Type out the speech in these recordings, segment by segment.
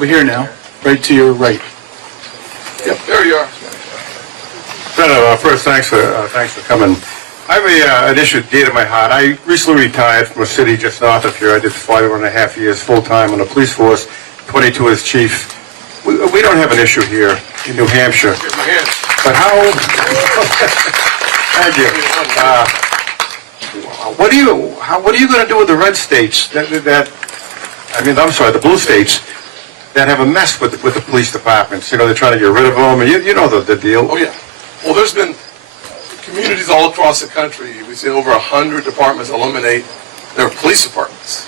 over here now, right to your right. Yep, there you are. Senator, first, thanks for coming. I have an issue dear to my heart. I recently retired from a city just north of here. I did 41.5 years full-time on the police force, 22 as chief. We don't have an issue here in New Hampshire. Give my hand. But how? Thank you. What are you going to do with the red states the blue states that have a mess with the police departments? You know, they're trying to get rid of them, and you know the deal. Oh, yeah. Well, there's been communities all across the country. We've seen over 100 departments eliminate their police departments.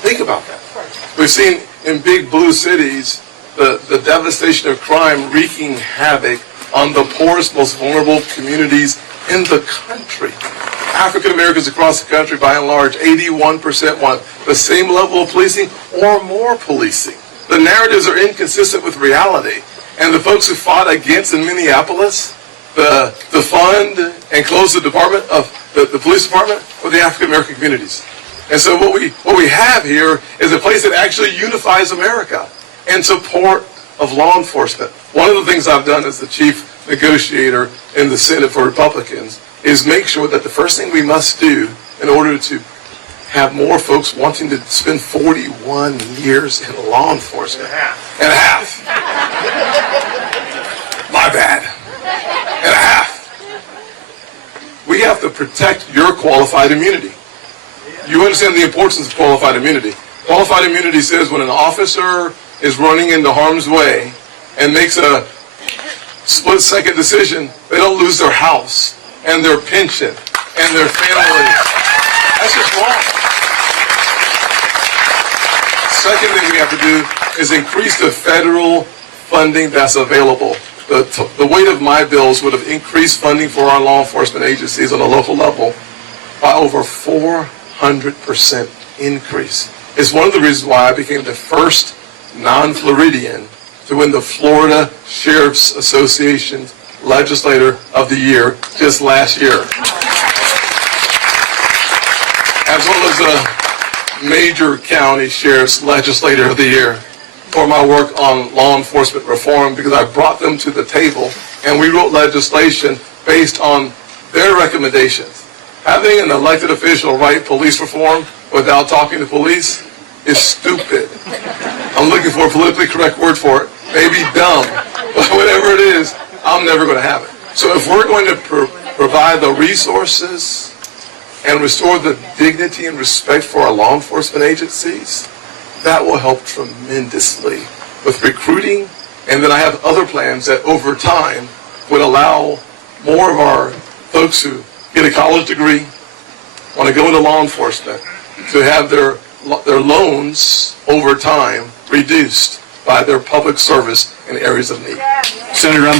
Think about that. We've seen in big blue cities the devastation of crime wreaking havoc on the poorest, most vulnerable communities in the country. African Americans across the country, by and large, 81% want the same level of policing or more policing. The narratives are inconsistent with reality. And the folks who fought against in Minneapolis, the defund and close the department of the police department, were the African American communities. And so what we have here is a place that actually unifies America in support of law enforcement. One of the things I've done as the chief negotiator in the Senate for Republicans is make sure that the first thing we must do in order to have more folks wanting to spend 41 years in law enforcement. And a half. My bad. And a half. We have to protect your qualified immunity. You understand the importance of qualified immunity. Qualified immunity says when an officer is running into harm's way and makes a split-second decision, they don't lose their house and their pension and their family. That's just wrong. Second thing we have to do is increase the federal funding that's available. The weight of my bills would have increased funding for our law enforcement agencies on a local level by over 400% increase. It's one of the reasons why I became the first non-Floridian to win the Florida Sheriff's Association Legislator of the Year just last year. As well as a major county sheriff's legislator of the year for my work on law enforcement reform, because I brought them to the table and we wrote legislation based on their recommendations. Having an elected official write police reform without talking to police is stupid. I'm looking for a politically correct word for it. Maybe dumb, but whatever it is, I'm never going to have it. So if we're going to provide the resources and restore the dignity and respect for our law enforcement agencies, that will help tremendously with recruiting. And then I have other plans that over time would allow more of our folks who get a college degree, want to go into law enforcement, to have their loans over time reduced by their public service in areas of need. Senator,